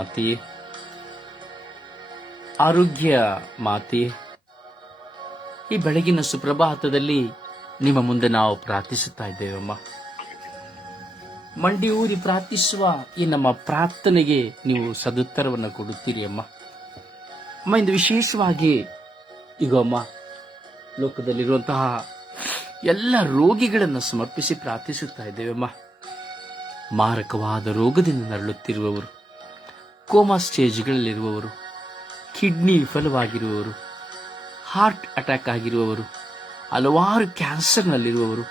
ಮಾತೆಯೇ ಆರೋಗ್ಯ ಮಾತಿ. ಈ ಬೆಳಗಿನ ಸುಪ್ರಭಾತದಲ್ಲಿ ನಿಮ್ಮ ಮುಂದೆ ನಾವು ಪ್ರಾರ್ಥಿಸುತ್ತಾ ಇದ್ದೇವಮ್ಮ. ಮಂಡಿ ಊರಿ ಪ್ರಾರ್ಥಿಸುವ ಈ ನಮ್ಮ ಪ್ರಾರ್ಥನೆಗೆ ನೀವು ಸದುತ್ತರವನ್ನು ಕೊಡುತ್ತೀರಿ ಅಮ್ಮ ಅಮ್ಮ ಇಂದು ವಿಶೇಷವಾಗಿ ಈಗ ಅಮ್ಮ, ಲೋಕದಲ್ಲಿರುವಂತಹ ಎಲ್ಲ ರೋಗಿಗಳನ್ನು ಸಮರ್ಪಿಸಿ ಪ್ರಾರ್ಥಿಸುತ್ತಾ ಇದ್ದೇವಮ್ಮ. ಮಾರಕವಾದ ರೋಗದಿಂದ ನರಳುತ್ತಿರುವವರು ಕೋಮಾ ಸ್ಟೇಜ್ಗಳಲ್ಲಿರುವವರು, ಕಿಡ್ನಿ ವಿಫಲವಾಗಿರುವವರು, ಹಾರ್ಟ್ ಅಟ್ಯಾಕ್ ಆಗಿರುವವರು, ಹಲವಾರು ಕ್ಯಾನ್ಸರ್ನಲ್ಲಿರುವವರು,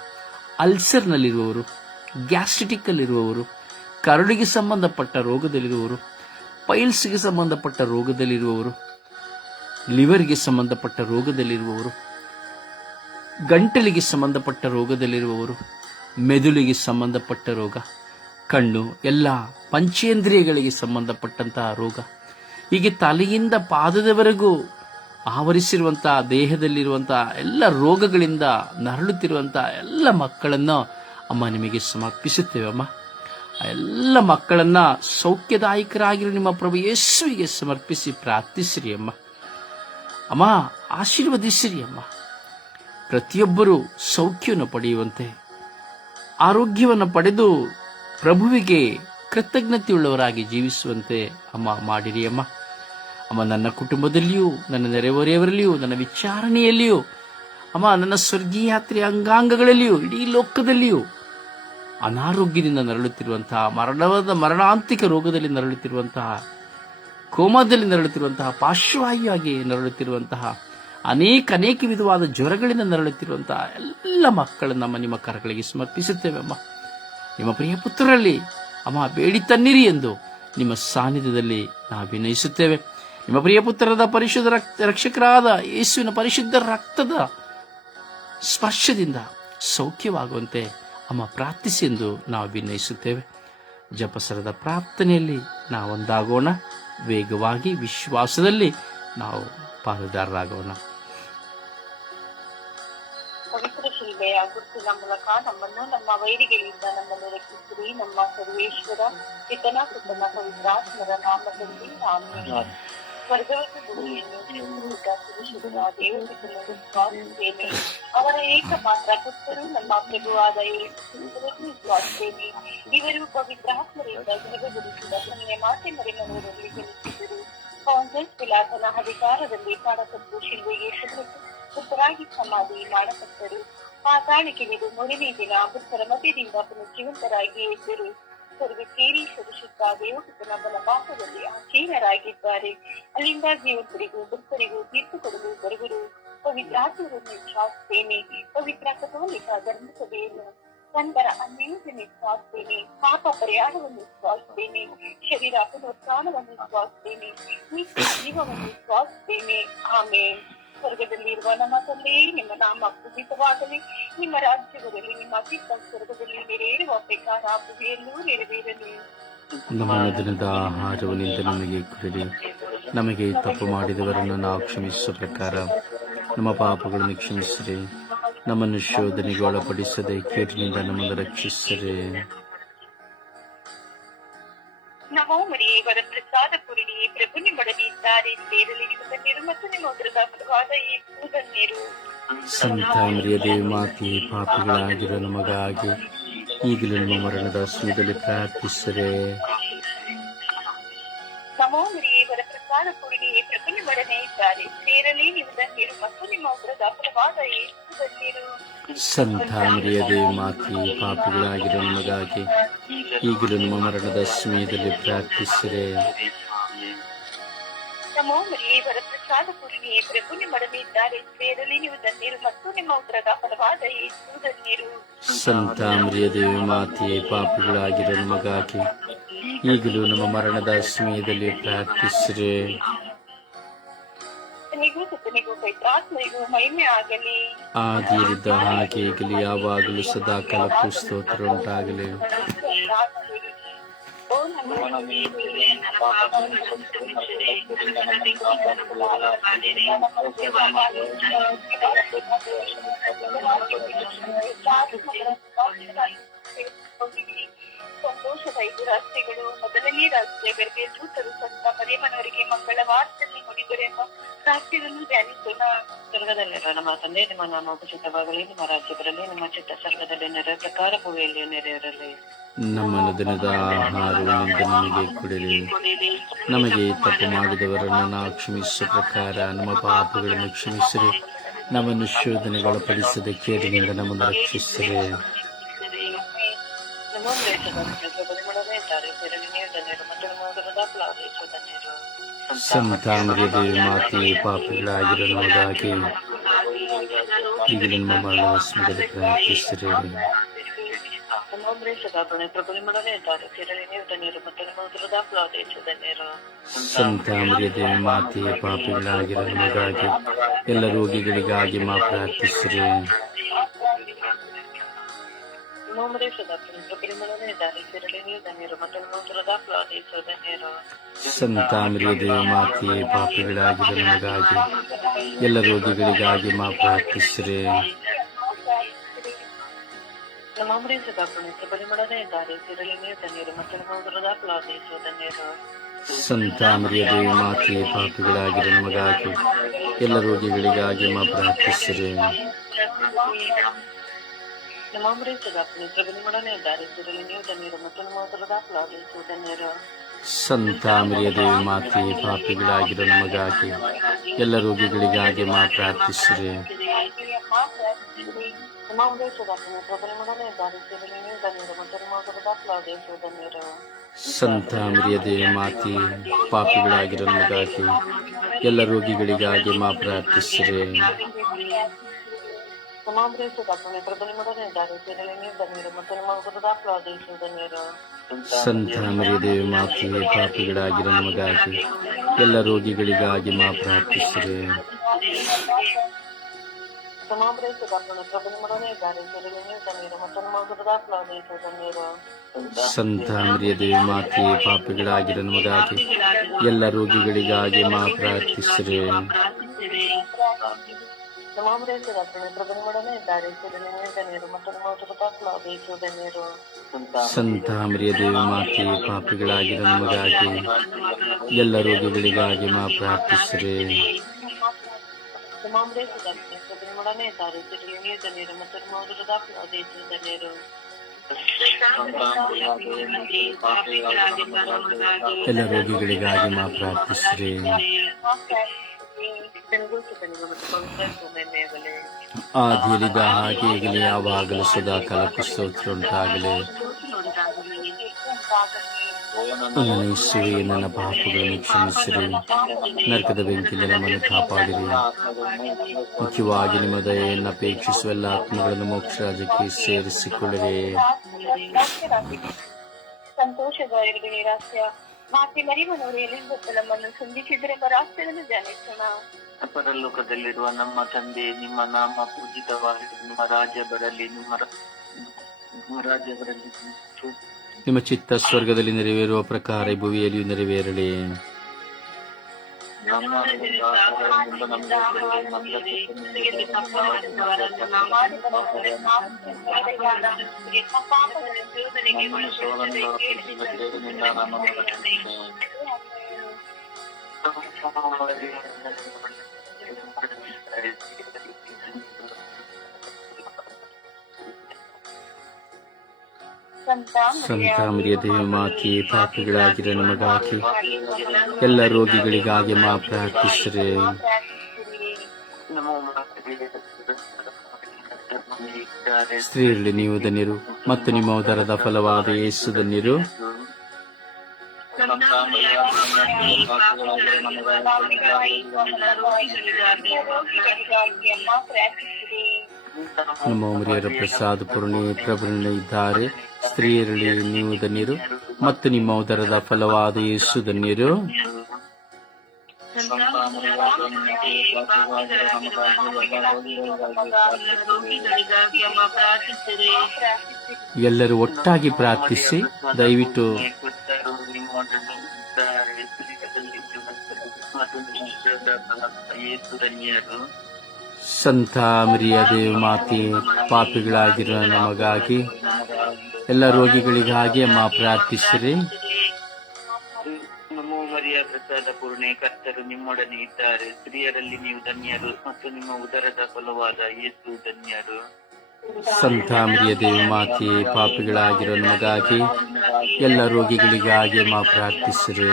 ಅಲ್ಸರ್ನಲ್ಲಿರುವವರು ಗ್ಯಾಸ್ಟ್ರಿಟಿಕ್ಕಲ್ಲಿರುವವರು ಕರುಳಿಗೆ ಸಂಬಂಧಪಟ್ಟ ರೋಗದಲ್ಲಿರುವವರು, ಪೈಲ್ಸ್ಗೆ ಸಂಬಂಧಪಟ್ಟ ರೋಗದಲ್ಲಿರುವವರು, ಲಿವರ್ಗೆ ಸಂಬಂಧಪಟ್ಟ ರೋಗದಲ್ಲಿರುವವರು, ಗಂಟಲಿಗೆ ಸಂಬಂಧಪಟ್ಟ ರೋಗದಲ್ಲಿರುವವರು, ಮೆದುಳಿಗೆ ಸಂಬಂಧಪಟ್ಟ ರೋಗ. ಕಣ್ಣು, ಎಲ್ಲ ಪಂಚೇಂದ್ರಿಯಗಳಿಗೆ ಸಂಬಂಧಪಟ್ಟಂತಹ ರೋಗ. ಹೀಗೆ ತಲೆಯಿಂದ ಪಾದದವರೆಗೂ ಆವರಿಸಿರುವಂತಹ, ದೇಹದಲ್ಲಿರುವಂತಹ, ಎಲ್ಲ ರೋಗಗಳಿಂದ ನರಳುತ್ತಿರುವಂತಹ ಎಲ್ಲ ಮಕ್ಕಳನ್ನು ಅಮ್ಮ ನಿಮಗೆ ಸಮರ್ಪಿಸುತ್ತೇವೆ ಅಮ್ಮ. ಎಲ್ಲ ಮಕ್ಕಳನ್ನ ಸೌಖ್ಯದಾಯಕರಾಗಿರೋ ನಿಮ್ಮ ಪ್ರಭು ಯೇಸುವಿಗೆ ಸಮರ್ಪಿಸಿ ಪ್ರಾರ್ಥಿಸಿರಿ ಅಮ್ಮ. ಅಮ್ಮ, ಆಶೀರ್ವದಿಸಿರಿ ಅಮ್ಮ. ಪ್ರತಿಯೊಬ್ಬರೂ ಸೌಖ್ಯವನ್ನು ಪಡೆಯುವಂತೆ, ಆರೋಗ್ಯವನ್ನು ಪಡೆದು ಪ್ರಭುವಿಗೆ ಕೃತಜ್ಞತೆಯುಳ್ಳವರಾಗಿ ಜೀವಿಸುವಂತೆ ಅಮ್ಮ ಮಾಡಿರಿ ಅಮ್ಮ. ಅಮ್ಮ ನನ್ನ ಕುಟುಂಬದಲ್ಲಿಯೂ, ನನ್ನ ನೆರೆಹೊರೆಯವರಲ್ಲಿಯೂ, ನನ್ನ ವಿಚಾರಣೆಯಲ್ಲಿಯೂ, ಅಮ್ಮ ನನ್ನ ಸ್ವರ್ಗೀಯ ಯಾತ್ರೆಯ ಅಂಗಾಂಗಗಳಲ್ಲಿಯೂ, ಇಡೀ ಲೋಕದಲ್ಲಿಯೂ ಅನಾರೋಗ್ಯದಿಂದ ನರಳುತ್ತಿರುವಂತಹ, ಮರಣವಾದ ಮರಣಾಂತಿಕ ರೋಗದಲ್ಲಿ ನರಳುತ್ತಿರುವಂತಹ, ಕೋಮಾದಲ್ಲಿ ನರಳುತ್ತಿರುವಂತಹ, ಪಾರ್ಶ್ವವಾಯುವಾಗಿ ನರಳುತ್ತಿರುವಂತಹ, ಅನೇಕ ಅನೇಕ ವಿಧವಾದ ಜ್ವರಗಳಿಂದ ನರಳುತ್ತಿರುವಂತಹ ಎಲ್ಲ ಮಕ್ಕಳನ್ನು ನಮ್ಮ ನಿಮ್ಮ ಕರಗಳಿಗೆ ಸಮರ್ಪಿಸುತ್ತೇವೆ ಅಮ್ಮ. ನಿಮ್ಮ ಪ್ರಿಯ ಪುತ್ರರಲ್ಲಿ ಅಮ್ಮ ಬೇಡಿ ತನ್ನಿರಿ ಎಂದು ನಿಮ್ಮ ಸಾನ್ನಿಧ್ಯದಲ್ಲಿ ನಾವು ವಿನಯಿಸುತ್ತೇವೆ ನಿಮ್ಮ ಪ್ರಿಯ ಪುತ್ರರದ ಪರಿಶುದ್ಧ ರಕ್ತ ರಕ್ಷಕರಾದ ಯೇಸುವಿನ ಪರಿಶುದ್ಧ ರಕ್ತದ ಸ್ಪರ್ಶದಿಂದ ಸೌಖ್ಯವಾಗುವಂತೆ ಅಮ್ಮ ಪ್ರಾರ್ಥಿಸಿ ಎಂದು ನಾವು ವಿನಯಿಸುತ್ತೇವೆ ಜಪಸರದ ಪ್ರಾರ್ಥನೆಯಲ್ಲಿ ನಾವೊಂದಾಗೋಣ. ವೇಗವಾಗಿ ವಿಶ್ವಾಸದಲ್ಲಿ ನಾವು ಪಾಲುದಾರರಾಗೋಣ. ಪವಿತ್ರ ಆ ಗುರುತಿನ ಮೂಲಕ ನಮ್ಮನ್ನು ನಮ್ಮ ವೈರಿಗಳಿಂದ ನಮ್ಮನ್ನು ರಕ್ಷಿಸಿರಿ. ನಮ್ಮ ಸರ್ವೇಶ್ವರ ಪಿತನ ಸುತ್ತನ ಪವಿತ್ರಾತ್ಮರ ನಾಮದಲ್ಲಿ ಆಮೇಲೆ ದೇವತೆಗಳನ್ನು ವಿಶ್ವಾಸಿಸುತ್ತೇನೆ ಅವರ ಏಕಮಾತ್ರ ಪುತ್ರರು ನಮ್ಮ ಪ್ರಭುವಾದ ವಿಶ್ವಾಸಿಸುತ್ತೇನೆ ಇವರು ಪವಿತ್ರಾತ್ಮರಿಂದ ಗರ್ಭಗುಡಿಸಿದ ಕೊನೆಯ ಮಾತೆ ಮರೆಮನವರಲ್ಲಿ ಜನಿಸಿದರು ಕಾಂಗ್ರೆಸ್ ವಿಲಾಸನ ಅಧಿಕಾರದಲ್ಲಿ ಕಾಣಕತ್ತು ಶಿಲ್ವೆಗೆ ಪುತ್ರರಾಗಿ ಸಮಾಧಿ ಮಾಡತಕ್ಕರು ಪಾತಾಳಿಕೆವಿದು ಮೂರನೇ ದಿನ ಪುತ್ತರ ಮಧ್ಯದಿಂದ ಪುನಃಜೀವಂತರಾಗಿ ಎದ್ದರು ಸ್ವರ್ಗಕ್ಕೇರಿ ಶೋಧಿಸುತ್ತ ದೇವಪುತ್ರನ ಬಲಪಾಸದಲ್ಲಿ ಆಸೀನರಾಗಿದ್ದಾರೆ ಅಲ್ಲಿಂದ ಜೀವಂತರಿಗೂ ಭಕ್ತರಿಗೂ ತೀರ್ಪು ಕೊಡಲು ಬರುವರು ಪವಿತ್ರಾತ್ಮರನ್ನು ವಿಶ್ವಾಸಿಸ್ತೇನೆ ಪವಿತ್ರ ಕಥೋಲಿಕ ಧರ್ಮಸಭೆಯನ್ನು ಸಂತರ ಅನ್ಯೋನ್ಯ ವಿಶ್ವಾಸಿಸ್ತೇನೆ ಪಾಪ ಪರಿಹಾರವನ್ನು ವಿಶ್ವಾಸಿಸ್ತೇನೆ ಶರೀರ ಪುನರುತ್ಥಾನವನ್ನು ವಿಶ್ವಾಸಿಸ್ತೇನೆ ನಿತ್ಯ ಜೀವವನ್ನು ವಿಶ್ವಾಸಿಸ್ತೇನೆ ಆಮೇಲೆ ಸ್ವರ್ಗದಲ್ಲಿರುವ ನಮ್ಮ ತಂದೆಯೇ ನಿಮ್ಮ ನಾಮ ಪೂಜಿತವಾಗಲಿ ನಿಮ್ಮ ರಾಜ್ಯದಲ್ಲಿ, ನಿಮ್ಮ ಚಿತ್ತ ಸ್ವರ್ಗದಲ್ಲಿ ನೆರೆಯಿರುವ ಪ್ರಕಾರ ಭೂಮಿಯಲ್ಲೂ ನೆರವೇರಲಿ. ನಮ್ಮ ದಿನದ ಆಹಾರವನ್ನಿಂದ ನಮಗೆ ಕೊಡಿರಿ ನಮಗೆ ತಪ್ಪು ಮಾಡಿದವರನ್ನು ನಾವು ಕ್ಷಮಿಸುವ ಪ್ರಕಾರ ನಮ್ಮ ಪಾಪಗಳನ್ನು ಕ್ಷಮಿಸಿರಿ. ನಮ್ಮನ್ನು ಶೋಧನೆಗೆ ಒಳಪಡಿಸದೆ ಕೇಟಿನಿಂದ ನಮ್ಮನ್ನು ರಕ್ಷಿಸಿರಿ. ನಮೋ ಮರಿಯೇ ವರಪ್ರಸಾದ ಪೂರ್ಣಿಯೇ ಪ್ರಭು ನಿಮ್ಮೊಡನೆ ಇದ್ದಾರೆ ಸೇರಲಿ ನಿಮ್ಮ ಕಣ್ಣೀರು ಮತ್ತು ನಿಮ್ಮ ಉದರದ ಫಲವಾದ ಈ ಕೂದನ್ನೇರು ಸಂತ ದೇವಿ ಮಾತೆ ಪಾಪಿಗಳಾಗಿರೋ ನಮಗಾಗಿ ಈಗಲೂ ನಮ್ಮ ಮರಣದ ಸಮಯದಲ್ಲಿ ಪ್ರಾರ್ಥಿಸಿದೆ ನಮೋ ಮರಿಯೇ ವರಪ್ರಸಾದ ಪೂರ್ಣಿಯೇ ಪ್ರಭು ನಿಮ್ಮೊಡನೆ ಇದ್ದಾರೆ ಸೇರಲಿ ನಿಮ್ಮ ಧನ್ಯರು ಮತ್ತು ನಿಮ್ಮ ಉದರದ ಫಲವಾದ ಈ ಸಂತ ದೇವಿ ಮಾತಿ ಪಾಪಿಗಳಾಗಿರೋ ನಮಗಾಗಿ ಈಗಲೂ ನಮ್ಮ ಮರಣದ ಸಮಯದಲ್ಲಿ ಪ್ರಾರ್ಥಿಸಿದೆ ನಮೋ ಮರಿಯೇ ವರಪ್ರಸಾದ ಪೂರ್ಣಿಯೇ ಪ್ರಭು ನಿಮ್ಮೊಡನೆ ಇದ್ದಾರೆ ಸೇರಲಿ ನೀವು ಧನ್ಯರು ಮತ್ತು ನಿಮ್ಮ ಉದರದ ಫಲವಾದ ಈ ಕೂದನ್ನೇರು ಸಂತ ದೇವಿ ಮಾತೆ ಪಾಪಿಗಳಾಗಿರೋ ನಮಗಾಗಿ ಈಗಲೂ ನಮ್ಮ ಮರಣದ ಸಮಯದಲ್ಲಿ ಪ್ರಾರ್ಥಿಸಿರೆ. ಸುತ್ತನಿಗೂ ಪವಿತ್ರಾತ್ಮರಿಗೂ ಮಹಿಮೆ ಆಗಲಿ ಆದಿಯಲ್ಲಿದ್ದ ಹಾಗೆ ಈಗಲೂ ಯಾವಾಗಲೂ ಸದಾ ಕಾಲಕ್ಕೂ ಸ್ತೋತ್ರ ಉಂಟಾಗಲಿ ಓ ನಮ್ಮ ಸಂತೋಷದ ಐದು ರಾಷ್ಟ್ರಗಳು ಮೊದಲನೇ ರಾತ್ರಿ ಬೆಳಗ್ಗೆ ದೂತರು ಸಂತ ಮರಿಯಮ್ಮನವರಿಗೆ ಮಂಗಳ ವಾರ್ತೆಯಲ್ಲಿ ನುಡಿದರೆಂಬ ರಾಷ್ಟ್ರವನ್ನು ಧ್ಯಾನಿಸೋಣ. ಸ್ವರ್ಗದಲ್ಲಿರುವ ನಮ್ಮ ತಂದೆ ನಿಮ್ಮ ನಾಮ ಉಪಚಿತವಾಗಲಿ ನಿಮ್ಮ ರಾಜ್ಯ ಬರಲಿ ನಿಮ್ಮ ಚಿತ್ತ ಸ್ವರ್ಗದಲ್ಲಿ ನೆರೆ ಪ್ರಕಾರ ಭೂಮಿಯಲ್ಲಿ ನೆರೆಯಿರಲಿ ನಮ್ಮ ದಿನದ ಆಹಾರವನ್ನಿಂದ ನಮಗೆ ಕೊಡಿರಿ. ನಮಗೆ ತಪ್ಪು ಮಾಡಿದವರನ್ನು ನಾವು ಕ್ಷಮಿಸುವ ಪ್ರಕಾರ ನಮ್ಮ ಪಾಪಗಳನ್ನು ಕ್ಷಮಿಸಿರಿ. ನಮ್ಮನ್ನು ಶೋಧನೆಗೊಳಪಡಿಸದೆ ಕೇಡಿನಿಂದ ನಮ್ಮನ್ನು ರಕ್ಷಿಸಿರಿ. ಮಾತೆಯೇ ಪಾಪಿಗಳಾಗಿರೋ ನಮಗಾಗಿ ಈಗ ನಿಮ್ಮ ಮರಣ ಸ್ಮರಣೆ ಪ್ರಾರ್ಥಿಸಿರಿ ಸಂತಾಮರಿಯದೇವಿ ಮಾತೆಯೇ ಪಾಪಿಗಳಾಗಿರೋ ನಮಗಾಗಿ ಎಲ್ಲ ರೋಗಿಗಳಿಗಾಗಿ ಮಾ ಪ್ರಾರ್ಥಿಸಿರಿ ದೇಶದ ಪ್ರಬಲಮಡನೆ ಇದ್ದಾರೆ ಇದರಲ್ಲಿ ನೀವು ಧನ್ಯರು ಮತ್ತು ಉದರದ ಫಲಾದೇಶ ಧನ್ಯರು ಸಂತಾಮರಿಯದೇವಿ ಮಾತೆಯೇ ಪಾಪಿಗಳಾಗಿರೋ ನಮಗಾಗಿ ಎಲ್ಲ ರೋಗಿಗಳಿಗಾಗಿ ಮಾ ಪ್ರಾರ್ಥಿಸಿರಿ ನಮ್ಮ ದೇಶದ ಪ್ರಬಲಮಡನೆ ಇದ್ದಾರೆ ನೀವು ಧನ್ಯರು ಮತ್ತು ಉದರದ ಫಲಾದೇಶ ಧನ್ಯರು ಸಂತಾಮರಿಯದೇವಿ ಮಾತೆಯೇ ಪಾಪಿಗಳಾಗಿರೋ ನಮಗಾಗಿ ಎಲ್ಲ ರೋಗಿಗಳಿಗಾಗಿ ಮಾ ಪ್ರಾರ್ಥಿಸಿರಿ ನಮ್ಮ ಫಲಾದೇಶ ಧನ್ಯರು ದೇವಿ ಮಾತೆ ಪಾಪಿಗಳಾಗಿರೋ ನಮಗಾಗಿ ಎಲ್ಲ ರೋಗಿಗಳಿಗಾಗಿ ಮಾ ಪ್ರಾರ್ಥಿಸಿರಿ. ಸಂತ ದೇಶದ ದೇವಿ ಮಾತೆ ಪಾಪಿಗಳಾಗಿರೋ ನಮಗಾಗಿ ಎಲ್ಲ ರೋಗಿಗಳಿಗಾಗಿ ಮಾ ಪ್ರಾರ್ಥಿಸಿರಿ. ನಮ್ಮ ದೇಶದ ಪ್ರಬಲಮಡನೆ ಇದ್ದಾರೆ ಇದರಲ್ಲಿ ನೀವು ಧನ್ಯರು ಮತ್ತು ನಿಮ್ಮ ಉದರದ ಫಲಾದೇಶ ಧನ್ಯರು ಸಂತಾಮರಿಯದೇವಿ ಮಾತೆಯೇ ಪಾಪಿಗಳಾಗಿರೋ ನಮಗಾಗಿ ಎಲ್ಲ ರೋಗಿಗಳಿಗಾಗಿ ಮಾ ಪ್ರಾರ್ಥಿಸಿದೆ ಸಂತ ಸಂತಾಮರಿಯದೇವಿ ಮಾತೆಯೇ ಪಾಪಿಗಳಾಗಿರೋ ನಮಗಾಗಿ ಎಲ್ಲ ರೋಗಿಗಳಿಗಾಗಿ ಮಾ ಪ್ರಾರ್ಥಿಸಿರಿ ಸಮಾವೇಶದ ಪ್ರಬಲಮಡನೆ ಇದ್ದಾರೆ ನೀವು ಧನ್ಯರು ಮತ್ತು ನಿಮ್ಮ ಉದರದ ಫಲಾದೇಶ ಧನ್ಯರು ಸಂತಾಮರಿಯದೇವಿ ಮಾತೆಯೇ ಪಾಪಿಗಳಾಗಿರೋ ನಮಗಾಗಿ ಎಲ್ಲ ರೋಗಿಗಳಿಗಾಗಿ ಮಾ ಪ್ರಾರ್ಥಿಸಿರಿ. ಪ್ರಬಲಮಡನೆ ಇದ್ದಾರೆ ನೀವು ಧನ್ಯರು ಮತ್ತು ನಿಮ್ಮ ಧನ್ಯರು ಎಲ್ಲ ರೋಗಿಗಳಿಗಾಗಿ ಮಾ ಪ್ರಾರ್ಥಿಸಿರಿ. ಆದಿಯಲ್ಲಿದ್ದ ಹಾಗೆ ಈಗಲೇ ಯಾವಾಗಲೂ ಸದಾ ಕಾಲಕ್ಕೂ ಸ್ತೋತ್ರ ಉಂಟಾಗಲಿ. ನನ್ನ ಇಸುವೆ ನನ್ನ ಪಾಪಗಳನ್ನು ಕ್ಷಮಿಸಿರಿ. ನರಕದ ಬೆಂಕಿಯಿಂದ ನಮ್ಮನ್ನು ಕಾಪಾಡಿರಿ. ಮುಖ್ಯವಾಗಿ ನಿಮ್ಮ ದಯೆಯನ್ನು ಅಪೇಕ್ಷಿಸುವ ಎಲ್ಲ ಆತ್ಮಗಳನ್ನು ಮೋಕ್ಷ ರಾಜ್ಯಕ್ಕೆ ಸೇರಿಸಿಕೊಳ್ಳಿರಿ. ಸಂತೋಷದ ಮಾತೆ ಮರಿಮನವರು ಎಲ್ಲಿಂದ ನಮ್ಮನ್ನು ಸಂಧಿಸಿದ್ರೆ ರಾಷ್ಟ್ರವನ್ನು ಧ್ಯಾನಿಸೋಣ ಪರಲೋಕದಲ್ಲಿರುವ ನಮ್ಮ ತಂದೆ ನಿಮ್ಮ ನಾಮ ಪೂಜಿತವಾಗಿ ನಿಮ್ಮ ರಾಜ್ಯ ಬರಲಿ ನಿಮ್ಮ ನಿಮ್ಮ ರಾಜ್ಯ ಬರಲಿ ನಿಮ್ಮ ಚಿತ್ತ ಸ್ವರ್ಗದಲ್ಲಿ ನೆರವೇರುವ ಪ್ರಕಾರ ಭುವಿಯಲ್ಲಿ ಭುವಿಯಲ್ಲಿಯೂ ನೆರವೇರಲಿ. ನಮ್ಮ ಆಹಾರವನ್ನು ನಮಗೆ ಕೊಡು, ನಮ್ಮ ನಮ್ಮನ್ನು ಶೋಧನೆಗೆ ಒಳಪಡಿಸದೆ ಕೇಡಿನಿಂದ ನಮ್ಮನ್ನು ರಕ್ಷಿಸು. ಸಂತಾಮರಿಯ ದೇವ ಮಾತೆಯೇ ಪಾಪಿಗಳಾಗಿರ ನಮಗಾಗಿ ಎಲ್ಲ ರೋಗಿಗಳಿಗಾಗಿ ಮಾ ಪ್ರಾರ್ಥಿಸ್ರೆ. ಸ್ತ್ರೀಯರಲ್ಲಿ ನೀವು ಧನ್ಯರು, ಮತ್ತು ನಿಮ್ಮ ಉದರದ ಫಲವಾದ ಯೇಸು ಧನ್ಯರು. ನಮ್ಮ ಮರಿಯರ ಪ್ರಸಾದ ಪೂರ್ಣಿ ಪ್ರಭುರಣ ಇದ್ದಾರೆ. ಸ್ತ್ರೀಯರಲ್ಲಿ ನೀವು ಧನ್ಯರು. ಮತ್ತು ನಿಮ್ಮ ಉದರದ ಫಲವಾದ ಯೇಸು ಧನ್ಯರು. ಎಲ್ಲರೂ ಒಟ್ಟಾಗಿ ಪ್ರಾರ್ಥಿಸಿ, ದಯವಿಟ್ಟು ಸಂತ ಮರಿಯ ದೇವ ಮಾತೆ, ಪಾಪಿಗಳಾಗಿರೋ ನಮಗಾಗಿ ಎಲ್ಲ ರೋಗಿಗಳಿಗಾಗಿ ಅಮ್ಮ ಪ್ರಾರ್ಥಿಸಿರಿ. ನಮೋ ಮರಿಯ ಪ್ರಸಾದ ಪೂರ್ಣೆ ಕರ್ತರು ನಿಮ್ಮೊಡನೆ ಇದ್ದಾರೆ. ಸ್ತ್ರೀಯರಲ್ಲಿ ನೀವು ಧನ್ಯರು ಮತ್ತು ನಿಮ್ಮ ಉದರದ ಫಲವಾದ ಯೇಸು ಧನ್ಯರು. ಸಂತ ಮರಿಯ ದೇವಿ ಮಾತೆ ಪಾಪಿಗಳಾಗಿರೋ ನಮಗಾಗಿ ಎಲ್ಲ ರೋಗಿಗಳಿಗಾಗಿ ಹಾಗೆ ಪ್ರಾರ್ಥಿಸಿರಿ.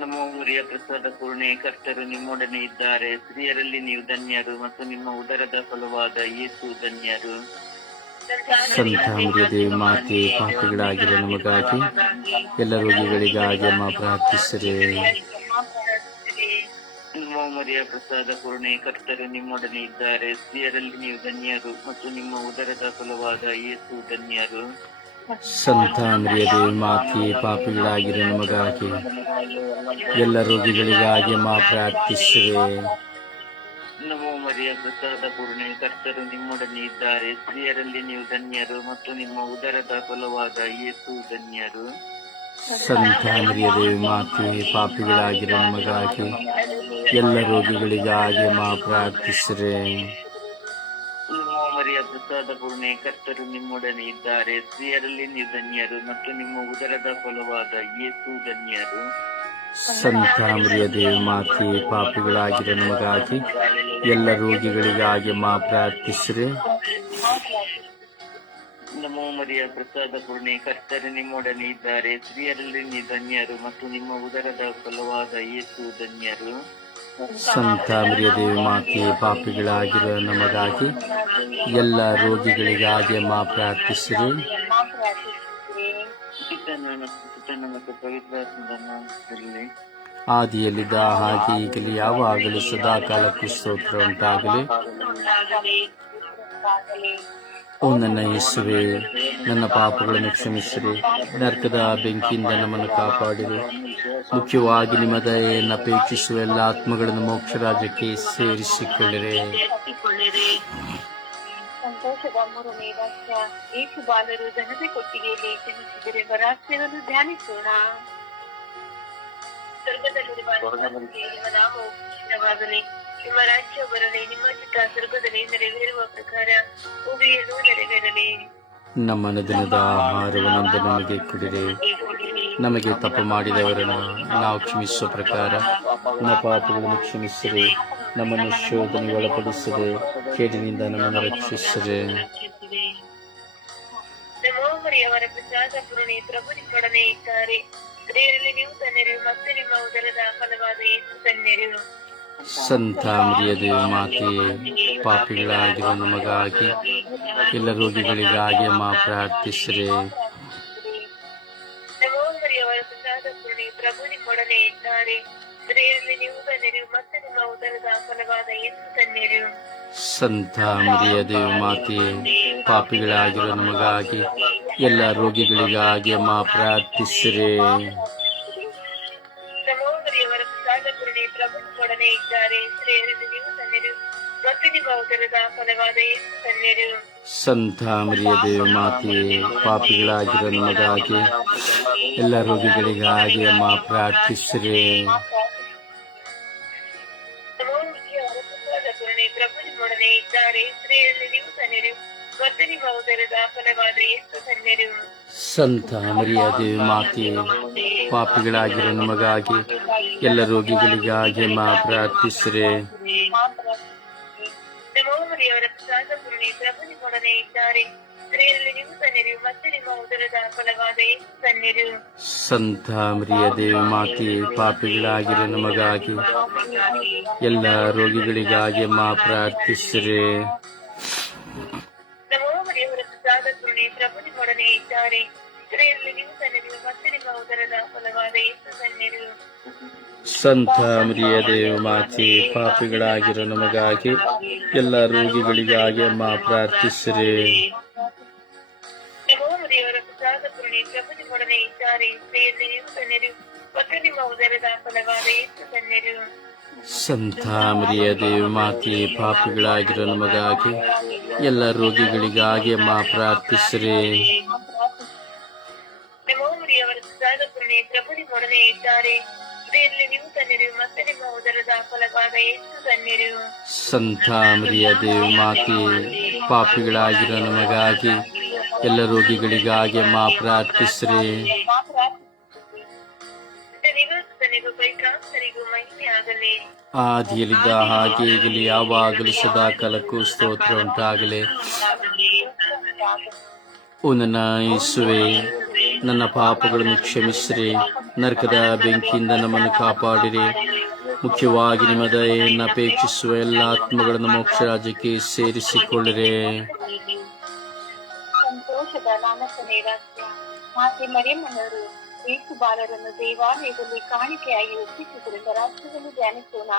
ನಮೋ ಮರಿಯ ಪ್ರಸಾದ ಪೂರ್ಣೆ ಕರ್ತರು ನಿಮ್ಮೊಡನೆ ಇದ್ದಾರೆ. ಸ್ತ್ರೀಯರಲ್ಲಿ ನೀವು ಧನ್ಯರು ಮತ್ತು ನಿಮ್ಮ ಉದರದ ಫಲವಾದ ಯೇಸು ಧನ್ಯರು. ಸಂತ ಮೃದೇವಿ ದೇವಿ ಮಾತೆ ಪಾಪಿಗಳಾಗಿರೋ ನಮಗಾಗಿ. ಎಲ್ಲ ರೋಗಿಗಳಿಗಾಗಿ ಅಮ್ಮ ಪ್ರಾರ್ಥಿಸಿರಿ. ಮರಿಯ ಪ್ರಸಾದ ಪೂರ್ಣೆ ಕರ್ತರು ನಿಮ್ಮೊಡನೆ ಇದ್ದಾರೆ. ಸ್ತ್ರೀಯರಲ್ಲಿ ನೀವು ಧನ್ಯರು ಮತ್ತು ನಿಮ್ಮ ಉದರದ ಫಲವಾದ ಯೇಸು ಧನ್ಯರು. ಸಂತ ದೇವಿ ಮಾತೆ ಪಾಪಿಗಳಾಗಿರೋ ನಮಗಾಗಿ. ಎಲ್ಲ ರೋಗಿಗಳಿಗಾಗಿ ಮಾ ಪ್ರಾರ್ಥಿಸಿರಿ. ನಮೋ ಮರಿಯ ಪ್ರಸಾದ ಪೂರ್ಣೆ ಕರ್ತರು ನಿಮ್ಮೊಡನೆ ಇದ್ದಾರೆ. ಸ್ತ್ರೀಯರಲ್ಲಿ ನೀವು ಧನ್ಯರು ಮತ್ತು ನಿಮ್ಮ ಉದರದ ಫಲವಾದ ಯೇಸು ಧನ್ಯರು. ಸಂತ ಮರಿಯ ದೇವಿ ಮಾತೆ ಪಾಪಿಗಳಾಗಿರೋ ನಮಗಾಗಿ ಎಲ್ಲ ರೋಗಿಗಳಿಗಾಗಿ ಮಾ ಪ್ರಾರ್ಥಿಸ್ರೆ. ನಮೋ ಮರಿಯ ಪ್ರಸಾದ ಪೂರ್ಣೆ ಕರ್ತರು ನಿಮ್ಮೊಡನೆ ಇದ್ದಾರೆ. ಸ್ತ್ರೀಯರಲ್ಲಿ ನೀವು ಧನ್ಯರು ಮತ್ತು ನಿಮ್ಮ ಉದರದ ಫಲವಾದ ಯೇಸು ಧನ್ಯರು. ಸಂತ ಮರಿಯ ದೇವಿ ಮಾತೆ ಪಾಪಿಗಳಾಗಿರೋ ನಮಗಾಗಿ ಎಲ್ಲ ರೋಗಿಗಳಿಗಾಗಿ ಮಾ ಪ್ರಾರ್ಥಿಸ್ರೆ. ನಮೋ ಮರಿಯ ಪ್ರಸಾದ ಪೂರ್ಣೆ ಕರ್ತರು ನಿಮ್ಮೊಡನೆ ಇದ್ದಾರೆ. ಸ್ತ್ರೀಯರಲ್ಲಿ ಧನ್ಯರು ಮತ್ತು ನಿಮ್ಮ ಉದರದ ಫಲವಾದ ಯೇಸು ಧನ್ಯರು. ಸಂತ ಮರಿಯ ದೇವಿ ಮಾತೆ ಪಾಪಿಗಳಾಗಿರೋ ನಮಗಾಗಿ ಎಲ್ಲ ರೋಗಿಗಳಿಗಾಗಿ ಮಾ ಪ್ರಾರ್ಥಿಸಿರಿ. ಆದಿಯಲ್ಲಿದ್ದ ಹಾಗೆ ಈಗಲೇ ಯಾವಾಗಲೂ ಸದಾ ಕಾಲಕ್ಕೂ ಸ್ತೋತ್ರ ಉಂಟಾಗಲಿ. ಓ ನನ್ನ ಯೇಸುವೆ, ನನ್ನ ಪಾಪಗಳನ್ನು ಕ್ಷಮಿಸಿರಿ. ನರ್ಕದ ಬೆಂಕಿಯಿಂದ ನಮ್ಮನ್ನು ಕಾಪಾಡಿರಿ. ಮುಖ್ಯವಾಗಿ ನಿಮ್ಮ ದಯೆಯನ್ನು ಅಪೇಕ್ಷಿಸುವ ಎಲ್ಲ ಆತ್ಮಗಳನ್ನು ಮೋಕ್ಷ ರಾಜ್ಯಕ್ಕೆ ಸೇರಿಸಿಕೊಳ್ಳಿರಿ. ಸಂತೋಷದ ಏಸು ಬಾಲರು ಜನತೆ ಕೊಟ್ಟಿಗೆಯಲ್ಲಿ ಜನಿಸಿದರೆ ರಾಷ್ಟ್ರವನ್ನು ಧ್ಯಾನಿಸೋಣ. ಸ್ವರ್ಗದಲ್ಲಿರುವ ನಿಮ್ಮ ನಾಮವು ಪೂಜಿತವಾಗಲಿ ನಿಮ್ಮ ರಾಜ್ಯ ಬರಲಿ ನಿಮ್ಮ ಚಿತ್ತ ಸ್ವರ್ಗದಲ್ಲಿ ನೆರವೇರುವ ಪ್ರಕಾರ ಭೂಮಿಯಲ್ಲೂ ನೆರವೇರಲಿ. ನಮ್ಮ ದಿನದ ಆಹಾರವನ್ನೊಂದು ನಮಗೆ ಕೊಡಿರಿ. ನಮಗೆ ತಪ್ಪು ಮಾಡಿದವರನ್ನು ನಾವು ಕ್ಷಮಿಸುವ ಪ್ರಕಾರ ನಮ್ಮ ಪಾಪಗಳನ್ನು ಕ್ಷಮಿಸಿರಿ. ನಮ್ಮನ್ನು ಶೋಧನೆ ಒಳಪಡಿಸಿದೆ ಕೇಡಿನಿಂದ ನಮ್ಮನ್ನು ರಕ್ಷಿಸಿದೆ ನೀವು ಧನ್ಯರು ಮತ್ತೆ ನಿಮ್ಮ ಉದರದ ಫಲವಾದ ಯೇಸು ಧನ್ಯರು ಸಂತ ಮರಿಯ ದೇವಿ ಮಾತೆಯೇ ಪಾಪಿಗಳಾಗಿರುವ ನಮಗಾಗಿ ಎಲ್ಲ ರೋಗಿಗಳಿಗಾಗಿ ಅಮ್ಮ ಪ್ರಾರ್ಥಿಸ್ರೆ. ಸಂತ ಮರಿಯ ದೇವಿ ಮಾತೆಯೇ ಪಾಪಿಗಳಾಗಿರೋ ನಮಗಾಗಿ ಎಲ್ಲ ರೋಗಿಗಳಿಗಾಗಿ ಮಾ ಪ್ರಾರ್ಥಿಸಿರಿ. ಸಂತ ಮರಿಯ ದೇವ ಮಾತೆಯೇ ಪಾಪಿಗಳಾಗಿರೋ ನಮಗಾಗಿ ಎಲ್ಲ ರೋಗಿಗಳಿಗಾಗಿ ಅಮ್ಮ ಪ್ರಾರ್ಥಿಸ್ರೆ. ಸಂತ ಮರಿಯ ದೇವಿ ಮಾತೆಯೇ ಪಾಪಿಗಳಾಗಿರೋ ನಮಗಾಗಿ ಎಲ್ಲ ರೋಗಿಗಳಿಗಾಗಿ ಅಮ್ಮ ಪ್ರಾರ್ಥಿಸಿರಿ. ಪ್ರಸಾದ ಪುರುಣಿ ಪ್ರಭು ನಿಮ್ಮೊಡನೆ ಇದ್ದಾರೆ. ಸ್ತ್ರೀಯರಲ್ಲಿ ನೀವು ಧನ್ಯರು ಮತ್ತು ನಿಮ್ಮ ಉದರದ ಫಲವಾದ ಧನ್ಯರು ಸಂತ ಮರಿಯ ದೇವಿ ಮಾತೆ ಪಾಪಿಗಳಾಗಿರೋ ನಮಗಾಗಿ. ಎಲ್ಲ ರೋಗಿಗಳಿಗಾಗಿ ಮಾ ಪ್ರಾರ್ಥಿಸಿರಿ. ನಮೋಮರಿಯವರ ಪ್ರಸಾದ ಪೂರ್ಣಿ ಪ್ರಭು ನಿಮ್ಮೊಡನೆ ಇದ್ದಾರೆ. ಸ್ತ್ರೀಯರಲ್ಲಿ ನೀವು ಧನ್ಯರು ಮತ್ತು ನಿಮ್ಮ ಉದರದ ಫಲವಾದ ಧನ್ಯರು ಸಂತ ಮರಿಯ ದೇವಿ ಮಾತೆ ಪಾಪಿಗಳಾಗಿರೋ ನಮಗಾಗಿ ಎಲ್ಲ ರೋಗಿಗಳಿಗಾಗಿ ಅಮ್ಮ ಪ್ರಾರ್ಥಿಸಿರಿ. ಸಂತ ಮರಿಯ ದೇವಿ ಮಾತೆ ಪಾಪಿಗಳಾಗಿರೋ ನಮಗಾಗಿ ಎಲ್ಲ ರೋಗಿಗಳಿಗಾಗಿ ಅಮ್ಮ ಪ್ರಾರ್ಥಿಸಿರಿ. ಪ್ರಭು ನಿಮ್ಮೊಡನೆ ಇದ್ದಾರೆ ಸ್ತ್ರೀಯರಲ್ಲಿ ನೀವು ಧನ್ಯರು ಮತ್ತು ನಿಮ್ಮ ಉದರದ ಫಲವಾದ ಯೇಸು ಧನ್ಯರು ಸಂತ ಮರಿಯ ದೇವಿ ಮಾತೆ ಪಾಪಿಗಳಾಗಿರೋ ನಮಗಾಗಿ ಎಲ್ಲ ರೋಗಿಗಳಿಗಾಗಿ ಮಾ ಪ್ರಾರ್ಥಿಸ್ರಿ. ಆದಿಯಲ್ಲಿದ್ದ ಹಾಗೆ ಈಗಲಿ ಯಾವಾಗಲೂ ಸದಾ ಕಾಲಕ್ಕೂ ಸ್ತೋತ್ರ ಉಂಟಾಗಲಿ. ಉನ್ನ ನನ್ನ ಯೇಸುವೆ ನನ್ನ ಪಾಪಗಳನ್ನು ಕ್ಷಮಿಸಿರಿ. ನರಕದ ಬೆಂಕಿಯಿಂದ ನಮ್ಮನ್ನು ಕಾಪಾಡಿರಿ. ಮುಖ್ಯವಾಗಿ ನಿಮ್ಮ ದಯೆಯನ್ನು ಅಪೇಕ್ಷಿಸುವ ಎಲ್ಲ ಆತ್ಮಗಳನ್ನು ಮೋಕ್ಷ ರಾಜ್ಯಕ್ಕೆ ಸೇರಿಸಿಕೊಳ್ಳಿರಿ. ಬಾಲರನ್ನು ದೇವಾಲಯದಲ್ಲಿ ಕಾಣಿಕೆಯಾಗಿ ಒಪ್ಪಿಸಿದ್ದರಿಂದ ರಾಷ್ಟ್ರದಲ್ಲಿ ಧ್ಯಾನಿಸೋಣ.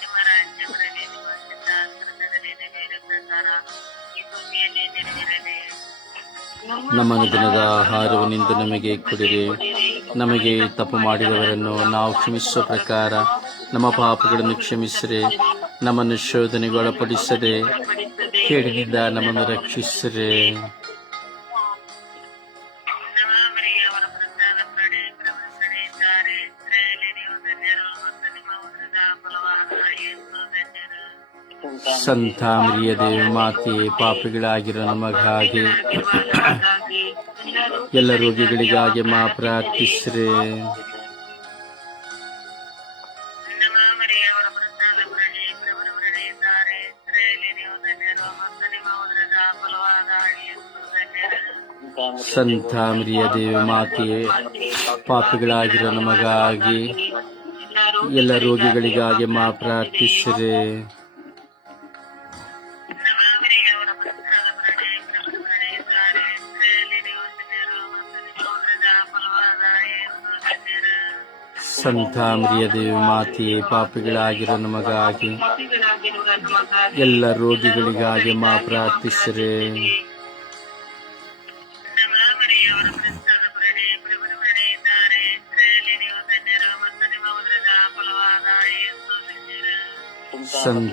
ನಿಮ್ಮ ರಾಜ್ಯ ನಮ್ಮ ದಿನದ ಆಹಾರವನ್ನಿಂದ ನಮಗೆ ಕೊಡಿರಿ. ನಮಗೆ ತಪ್ಪು ಮಾಡಿದವರನ್ನು ನಾವು ಕ್ಷಮಿಸುವ ಪ್ರಕಾರ ನಮ್ಮ ಪಾಪಗಳನ್ನು ಕ್ಷಮಿಸಿರಿ. ನಮ್ಮನ್ನು ಶೋಧನೆಗೆ ಒಳಪಡಿಸದೆ ಕೇಡಿನಿಂದ ನಮ್ಮನ್ನು ರಕ್ಷಿಸಿರಿ. ಸಂತಾಮರಿಯ ದೇವಿ ಮಾತೆ, ಪಾಪಿಗಳಾಗಿರೋ ನಮಗಾಗಿ ಎಲ್ಲ ರೋಗಿಗಳಿಗಾಗಿ ಮಾ ಪ್ರಾರ್ಥಿಸ್ರಿ. ಸಂತಾಮ್ರಿಯ ದೇವ ಮಾತೆಯೇ ಪಾಪಿಗಳಾಗಿರೋ ನಮಗಾಗಿ ಎಲ್ಲ ರೋಗಿಗಳಿಗಾಗಿ ಮಾ ಪ್ರಾರ್ಥಿಸ್ರಿ. ಧನ್ಯರು ಸಂತಾಮರಿಯ ದೇವಿ ಮಾತೆಯೇ ಪಾಪಿಗಳಾಗಿರೋ ನಮಗಾಗಿ ಎಲ್ಲ ರೋಗಿಗಳಿಗಾಗಿ ಮಾ ಪ್ರಾರ್ಥಿಸ್ರಿ.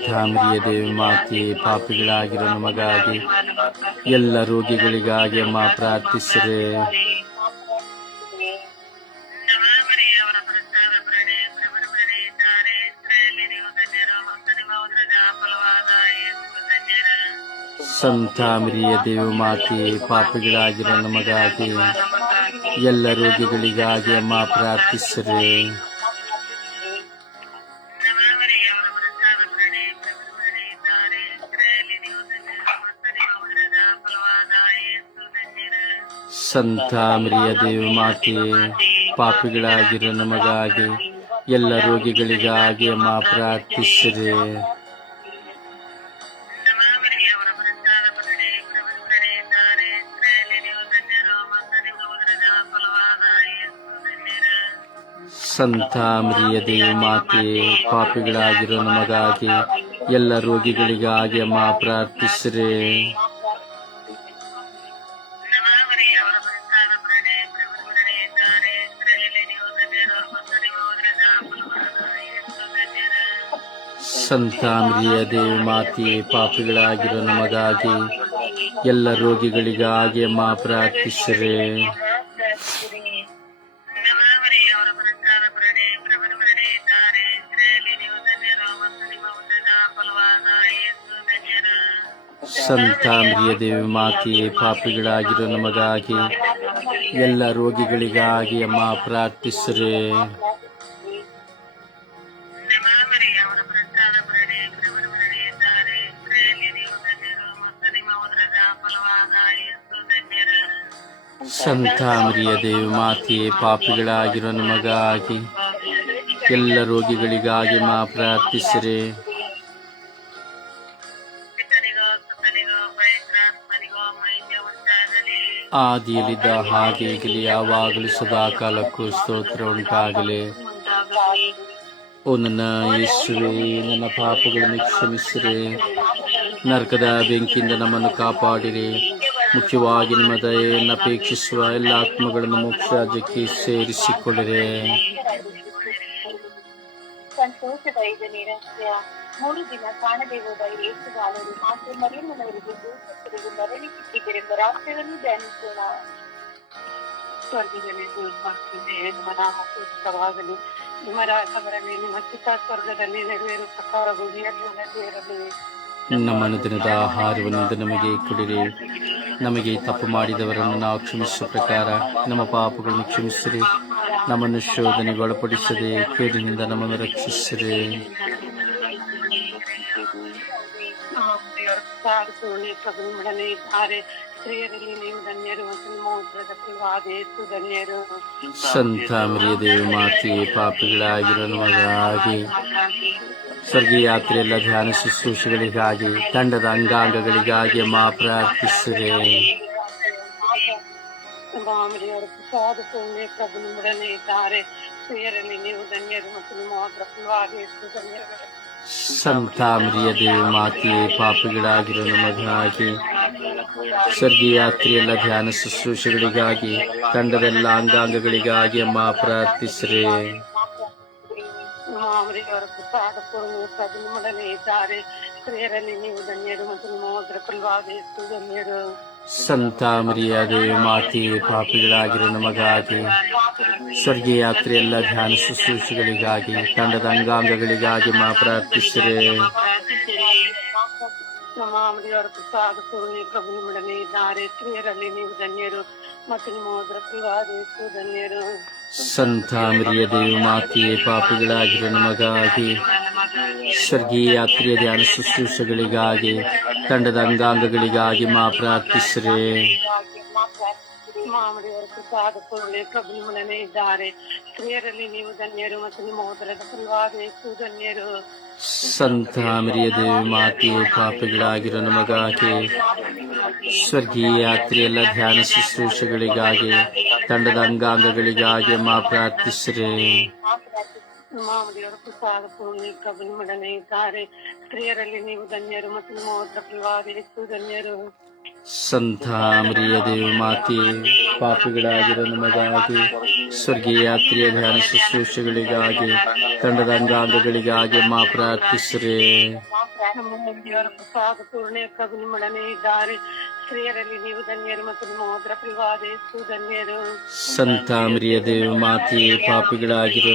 ಸಂತಾಮರಿಯ ದೇವಿ ಮಾತೆ ಪಾಪಿಗಳಾಗಿರೋ ನಮಗಾಗಿ ಎಲ್ಲ ರೋಗಿಗಳಿಗಾಗಿ ಅಮ್ಮ ಪ್ರಾರ್ಥಿಸ್ರಿ. ಸಂತಾಮರಿಯ ದೇವ ಮಾತೆ ಪಾಪಿಗಳಾಗಿರೋ ನಮಗಾಗಿ ಎಲ್ಲ ರೋಗಿಗಳಿಗಾಗಿ ಅಮ್ಮ ಪ್ರಾರ್ಥಿಸ್ರಿ. ಸಂತಾಮರಿಯ ದೇವ ಮಾತೆ, ಪಾಪಿಗಳಾಗಿರೋ ನಮಗಾಗಿ, ಎಲ್ಲ ರೋಗಿಗಳಿಗಾಗಿ ಅಮ್ಮ ಪ್ರಾರ್ಥಿಸ್ರಿ. ಸಂತ ಮರಿಯ ದೇವಿ ಮಾತೆಯೇ ಪಾಪಿಗಳಾಗಿರೋ ನಮಗಾಗಿ, ಎಲ್ಲ ರೋಗಿಗಳಿಗಾಗಿ ಅಮ್ಮ ಪ್ರಾರ್ಥಿಸ್ರಿ. ಸಂತಾಮರಿಯ ದೇವಿ ಮಾತೆಯೇ ಪಾಪಿಗಳಾಗಿರೋ ನಮಗಾಗಿ ಎಲ್ಲ ರೋಗಿಗಳಿಗಾಗಿ ಮಾ ಪ್ರಾರ್ಥಿಸರೆ. ಸಂತಾಮ್ರಿಯ ದೇವಿ ಮಾತೆಯೇ ಪಾಪಿಗಳಾಗಿರೋ ನಮಗಾಗಿ ಎಲ್ಲ ರೋಗಿಗಳಿಗಾಗಿ ಅಮ್ಮ ಪ್ರಾರ್ಥಿಸ್ರಿ. ಸಂತಾಮರಿಯ ದೇವ ಮಾತೆಯೇ ಪಾಪಿಗಳಾಗಿರೋ ನಮಗಾಗಿ ಎಲ್ಲ ರೋಗಿಗಳಿಗಾಗಿ ಮಾ ಪ್ರಾರ್ಥಿಸ್ರಿ. ಆದಿಯಲ್ಲಿದ್ದ ಹಾಗೆ ಇಲ್ಲಿ ಯಾವಾಗಲೂ ಸದಾ ಕಾಲಕ್ಕೂ ಸ್ತೋತ್ರ ಉಂಟಾಗಲಿ. ಓ ನನ್ನ ಯೇಸುವೆ, ನನ್ನ ಪಾಪಗಳನ್ನು ಕ್ಷಮಿಸಿರಿ. ನರಕದ ಬೆಂಕಿಯಿಂದ ನಮ್ಮನ್ನು ಕಾಪಾಡಿರಿ. ಮುಖ್ಯವಾಗಿ ನಿಮ್ಮ ದಯೆಯನ್ನು ಅಪೇಕ್ಷಿಸುವ ಎಲ್ಲ ಆತ್ಮಗಳನ್ನು ಮೋಕ್ಷ ರಾಜ್ಯಕ್ಕೆ ಸೇರಿಸಿಕೊಳ್ಳಿರಿ. ಸಂತೋಷದ ಐದನೇ ರಹಸ್ಯ ಮೂರು ದಿನ ಕಾಣದೆ ಹೋದ ಏಸು ಬಾಲರು ಮಾತೆ ಮರಿಯಮ್ಮನವರಿಗೆ ದೂತರಿಗೆ ಮರಳಿ ಸಿಕ್ಕಿದ್ದರಿಂದ ರಾಷ್ಟ್ರವನ್ನು ಧ್ಯಾನಿಸೋಣ ಸ್ವರ್ಗದಲ್ಲಿ ಭಕ್ತಿದೆ ನಿಮ್ಮ ನಾಮ ಪೂಜಿತವಾಗಲಿ ನಿಮ್ಮ ರಾಜ್ಯ ಬರಲಿ ನಿಮ್ಮ ಚಿತ್ತ ಸ್ವರ್ಗದಲ್ಲಿ ನೆರವೇರುವ ಪ್ರಕಾರ ಭೂಮಿಯಲ್ಲಿ ನೆರವೇರಲಿ ನಮ್ಮ ದಿನದ ಆಹಾರವನ್ನು ನಮಗೆ ಕೊಡಿರಿ ನಮಗೆ ತಪ್ಪು ಮಾಡಿದವರನ್ನು ನಾವು ಕ್ಷಮಿಸುವ ಪ್ರಕಾರ ನಮ್ಮ ಪಾಪಗಳನ್ನು ಕ್ಷಮಿಸಿರಿ ನಮ್ಮನ್ನು ಶೋಧನೆಗೆ ಒಳಪಡಿಸದೆ ಕೇಡಿನಿಂದ ನಮ್ಮನ್ನು ರಕ್ಷಿಸಿರಿ ಪ್ರಭು ನಿಮ್ಮೊಡನೆ ಇದ್ದಾರೆ ಸ್ತ್ರೀಯರಲ್ಲಿ ನೀವು ಧನ್ಯರು ಮತ್ತು ನಿಮ್ಮ ಉದರದ ಫಲವಾದ ಯೇಸು ಧನ್ಯರು ಸಂತ ಮರಿಯದೇವಿ ಮಾತೆಯೇ ಪಾಪಿಗಳಾಗಿರೋ ನಮಗಾಗಿ ಸ್ವರ್ಗೀಯ ಯಾತ್ರೆಯೆಲ್ಲ ಧ್ಯಾನ ಶುಶ್ರೂಷೆಗಳಿಗಾಗಿ ತಂಡದ ಅಂಗಾಂಗಗಳಿಗಾಗಿ ಮಾ ಪ್ರಾರ್ಥಿಸಿರಿ ಮಾಮರಿಯವರ ಸಾಧುಪೂರ್ಣೆ ಪ್ರಭು ನಿಮ್ಮೊಡನೆ ಇದ್ದಾರೆ ಸ್ತ್ರೀಯರಲ್ಲಿ ನೀವು ಧನ್ಯರು ಮತ್ತು ನಿಮ್ಮ ಉದರದ ಫಲವಾದ ಯೇಸು ಧನ್ಯರು ಸಂತ ಮರಿಯದೇವಿ ಮಾತೆಯೇ ಪಾಪಿಗಳಾಗಿರೋ ನಮಗಾಗಿ ಸ್ವರ್ಗೀಯಾತ್ರಿಯೆಲ್ಲ ಧ್ಯಾನ ಶುಶ್ರೂಷೆಗಳಿಗಾಗಿ ತಂಡದೆಲ್ಲ ಅಂಗಾಂಗಗಳಿಗಾಗಿ ಅಮ್ಮ ಪ್ರಾರ್ಥಿಸ್ರೆ. ಸ್ತ್ರೀಯರಲ್ಲಿ ನೀವು ಧನ್ಯರು ಮತ್ತು ನಿಮ್ಮ ಸಂತ ಮರಿಯದೇವಿ ಮಾತೆ ಪಾಪಿಗಳಾಗಿರೋ ನಮಗಾಗಿ ಸ್ವರ್ಗೀಯ ಯಾತ್ರೆಯೆಲ್ಲ ಧ್ಯಾನ ಶುಶ್ರೂಷೆಗಳಿಗಾಗಿ, ತಂಡದ ಅಂಗಾಂಗಗಳಿಗಾಗಿ ಮಾ ಪ್ರಾರ್ಥಿಸಿರಿ. ಪ್ರಭು ನಿಮ್ಮೊಡನೆ ಇದ್ದಾರೆ. ಸ್ತ್ರೀಯರಲ್ಲಿ ನೀವು ಧನ್ಯರು. ಸಂತ ಮರಿಯದೇವಿ ಮಾತೆಯೇ ಪಾಪಿಗಳಾಗಿರೋ ನಮಗಾಗಿ ಸ್ವರ್ಗೀಯ ಯಾತ್ರೆಯ ಧ್ಯಾನ ಶುಶ್ರೂಷಗಳಿಗಾಗಿ ತಂಡದ ಅಂಗಾಂಗಗಳಿಗಾಗಿ ಮಾ ಪ್ರಾರ್ಥಿಸಿರಿ. ಮಾಮರಿಯವರ ಸಾಧುಪೂರ್ಣೆ ಪ್ರಭು ನಿಮ್ಮೊಡನೆ ಇದ್ದಾರೆ. ಸ್ತ್ರೀಯರಲ್ಲಿ ನೀವು ಧನ್ಯರು ಮತ್ತು ನಿಮ್ಮ ಉದರದ ಫಲವಾದ ಧನ್ಯರು. ಸಂತ ಮರಿಯದೇವಿ ಮಾತೆಯೇ ಪಾಪಿಗಳಾಗಿರೋ ನಮಗಾಗಿ ಸ್ವರ್ಗೀಯ ಯಾತ್ರೆಯೆಲ್ಲ ಧ್ಯಾನ ಶುಶ್ರೂಷೆಗಳಿಗಾಗಿ ತಂಡದ ಅಂಗಾಂಗಗಳಿಗಾಗಿ ಮಾ ಪ್ರಾರ್ಥಿಸಿರಿ. ಪೂರ್ಣಿ ಪ್ರಭು ನಿಮ್ಮೊಡನೆ ಇದ್ದಾರೆ. ಸ್ತ್ರೀಯರಲ್ಲಿ ನೀವು ಧನ್ಯರು ಮತ್ತು ನಿಮ್ಮ ಉದರ ಫಲವಾದ ಧನ್ಯರು. ಸಂತ ಮರಿಯದೇವಿ ಮಾತೆ ಪಾಪಿಗಳಾಗಿರೋ ನಮಗಾಗಿ, ಸ್ವರ್ಗೀಯ ಯಾತ್ರೆಯ ಧ್ಯಾನ ಶುಶ್ರೂಷೆಗಳಿಗಾಗಿ ತಂಡದ ಅಂಗಾಂಗಗಳಿಗಾಗಿ ಮಾ ಪ್ರಾರ್ಥಿಸ್ರೆ. ಸಂತ ದೇವರ ದೇವ ಪ್ರಭು ನಿಮ್ಮೊಡನೆ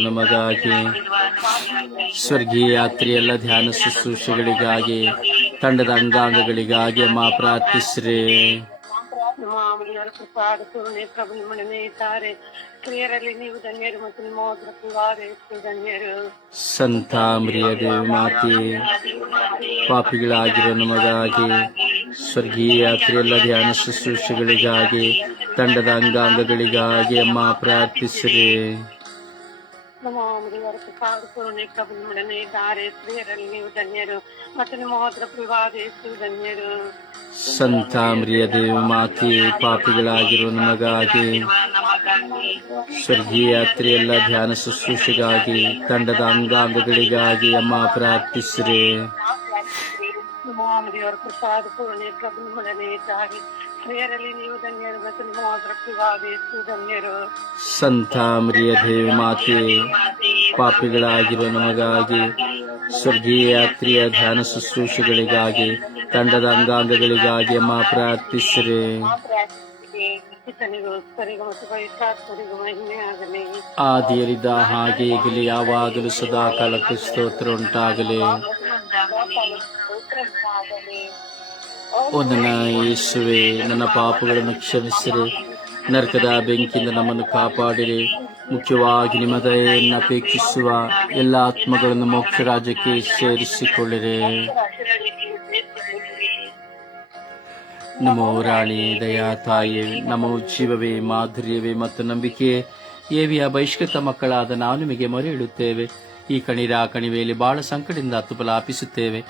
ನಮಗಾಗಿ, ಸ್ವರ್ಗೀಯ ಯಾತ್ರೆಯೆಲ್ಲ ಧ್ಯಾನ ಶುಶ್ರೂಷೆಗಳಿಗಾಗಿ ತಂಡದ ಅಂಗಾಂಗಗಳಿಗಾಗಿ ಮಾ ಪ್ರಾರ್ಥಿಸ್ರಿ. ಮರಿಯದೇವಿ ಮಾತೆಯೇ ಪಾಪಿಗಳಾಗಿರೋ ನಮಗಾಗಿ, ಸ್ವರ್ಗೀಯ ಯಾತ್ರೆಯಲ್ಲ ಧ್ಯಾನ ಶುಶ್ರೂಷೆಗಳಿಗಾಗಿ, ತಂಡದ ಅಂಗಾಂಗಗಳಿಗಾಗಿ ಅಮ್ಮ ಪ್ರಾರ್ಥಿಸಿರಿ. ನಮ್ಮ ದೇವರ ಪ್ರಸಾದ ಪೂರ್ಣೆ ಪ್ರಭು ನಿಮ್ಮೊಡನೆ ಇದ್ದಾರೆ ಸ್ತ್ರೀಯರಲ್ಲಿ ನೀವು ಧನ್ಯರು. ಮತ್ತು ನಿಮ್ಮ ಹೋದ್ರ ಯೇಸು ಧನ್ಯರು. ಸಂತಾಮ್ರಿಯ ದೇವ ಮಾತೆಯೇ ಪಾಪಿಗಳಾಗಿರೋ ನಮಗಾಗಿ ಸ್ವರ್ಗೀಯ ಯಾತ್ರೆಯೆಲ್ಲ ಧ್ಯಾನ ಶುಶ್ರೂಷೆಗಾಗಿ ತಂಡದ ಅಂಗಾಂಗಗಳಿಗಾಗಿ ಅಮ್ಮ ಪ್ರಾರ್ಥಿಸಿರಿ. ದೇವರ ಪ್ರಸಾದ ಪೂರ್ಣೆ ಪ್ರಭು ನಿಮ್ಮೊಡನೆ ಸ್ತ್ರೀಯರಲ್ಲಿ ನೀವು ಸಂತ ಮರಿಯದೇವಿ ಮಾತೆ ಪಾಪಿಗಳಾಗಿರೋ ನಮಗಾಗಿ, ಸ್ವರ್ಗೀಯ ಯಾತ್ರೆಯ ಧ್ಯಾನ ಶುಶ್ರೂಷೆಗಳಿಗಾಗಿ, ತಂಡದ ಅಂಗಾಂಗಗಳಿಗಾಗಿ ಅಮ್ಮ ಪ್ರಾರ್ಥಿಸಿರಿ. ಆದಿಯಲ್ಲಿದ್ದ ಹಾಗೆ ಈಗಲೇ ಯಾವಾಗಲೂ ಸದಾ ಕಾಲಕ್ಕೆ ಸ್ತೋತ್ರ ಉಂಟಾಗಲಿ. ಓ ನನ್ನ ಯೇಸುವೆ, ನನ್ನ ಪಾಪಗಳನ್ನು ಕ್ಷಮಿಸಿರಿ. ನರಕದ ಬೆಂಕಿಯಿಂದ ನಮ್ಮನ್ನು ಕಾಪಾಡಿರಿ. ಮುಖ್ಯವಾಗಿ ನಿಮ್ಮ ದಯೆಯನ್ನು ಅಪೇಕ್ಷಿಸುವ ಎಲ್ಲ ಆತ್ಮಗಳನ್ನು ಮೋಕ್ಷ ರಾಜ್ಯಕ್ಕೆ ಸೇರಿಸಿಕೊಳ್ಳಿರಿ. ನಮ್ಮ ರಾಣಿ ದಯಾ ತಾಯಿ, ನಮ್ಮ ಜೀವವೇ ಮಾಧುರ್ಯವೇ ಮತ್ತು ನಂಬಿಕೆ, ಏವಿಯ ಬಹಿಷ್ಕೃತ ಮಕ್ಕಳಾದ ನಾವು ನಿಮಗೆ ಮೊರೆ ಇಡುತ್ತೇವೆ ಈ ಕಣಿರ ಕಣಿವೆಯಲ್ಲಿ ಬಹಳ ಸಂಕಟದಿಂದ ತುಪಲಾಪಿಸುತ್ತೇವೆ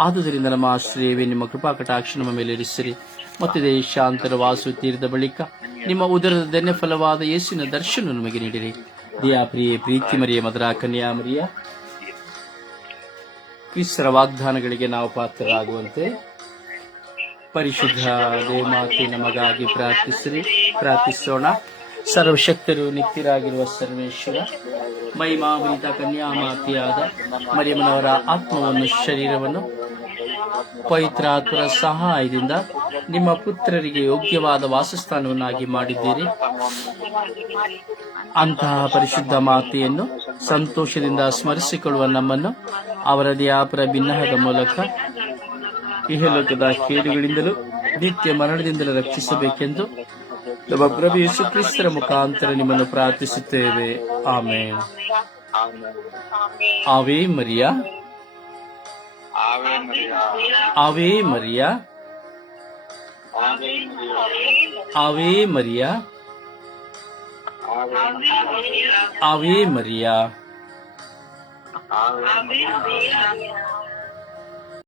ಆದುದರಿಂದ ನಮ್ಮ ಆಶ್ರಯವೇ ನಿಮ್ಮ ಕೃಪಾ ಕಟಾಕ್ಷ ನಮ್ಮ ಮೇಲೆ ಇರಿಸಿರಿ. ಮತ್ತು ದೇಶಾಂತರ ವಾಸು ತೀರಿದ ಬಳಿಕ ನಿಮ್ಮ ಉದರದ ಧನ್ಯ ಫಲವಾದ ಯೇಸಿನ ದರ್ಶನ ನಮಗೆ ನೀಡಿರಿ. ದಿಯಾ ಪ್ರಿಯೆ ಪ್ರೀತಿ ಮರಿಯ ಮದರ ಕನ್ಯಾ ಮರಿಯ. ಕ್ರಿಸ್ತರ ವಾಗ್ದಾನಗಳಿಗೆ ನಾವು ಪಾತ್ರರಾಗುವಂತೆ ಪರಿಶುದ್ಧ ದೇವಮಾತೆ ನಮಗಾಗಿ ಪ್ರಾರ್ಥಿಸಿರಿ. ಪ್ರಾರ್ಥಿಸೋಣ. ಸರ್ವಶಕ್ತರು, ನಿತ್ಯರಾಗಿರುವ ಸರ್ವೇಶ್ವರ, ಮಹಿಮಾಮೃತ ಕನ್ಯಾಮಾತೆಯಾದ ಮರಿಯಮ್ಮನವರ ಆತ್ಮವನ್ನು, ಶರೀರವನ್ನು ಪವಿತ್ರಾತ್ಮರ ಸಹಾಯದಿಂದ ನಿಮ್ಮ ಪುತ್ರರಿಗೆ ಯೋಗ್ಯವಾದ ವಾಸಸ್ಥಾನವನ್ನಾಗಿ ಮಾಡಿದ್ದೀರಿ. ಅಂತಹ ಪರಿಶುದ್ಧ ಮಾತೆಯನ್ನು ಸಂತೋಷದಿಂದ ಸ್ಮರಿಸಿಕೊಳ್ಳುವ ನಮ್ಮನ್ನು ಅವರ ದ್ಯಾಪರ ಭಿನ್ನಹದ ಮೂಲಕ ಇಹಲೋಕದ ಕೇಡುಗಳಿಂದಲೂ ನಿತ್ಯ ಮರಣದಿಂದಲೂ ರಕ್ಷಿಸಬೇಕೆಂದು ನಮ್ಮ ಪ್ರಭು ಯೇಸು ಕ್ರಿಸ್ತರ ಮುಖಾಂತರ ನಿಮ್ಮನ್ನು ಪ್ರಾರ್ಥಿಸುತ್ತೇವೆ. ಆಮೇನ್. ಆವೇ ಮರಿಯಾ. ಆವೆ ಮರಿಯ ಆವೇ ಮರಿಯಾ ಆವೆ ಮರಿಯ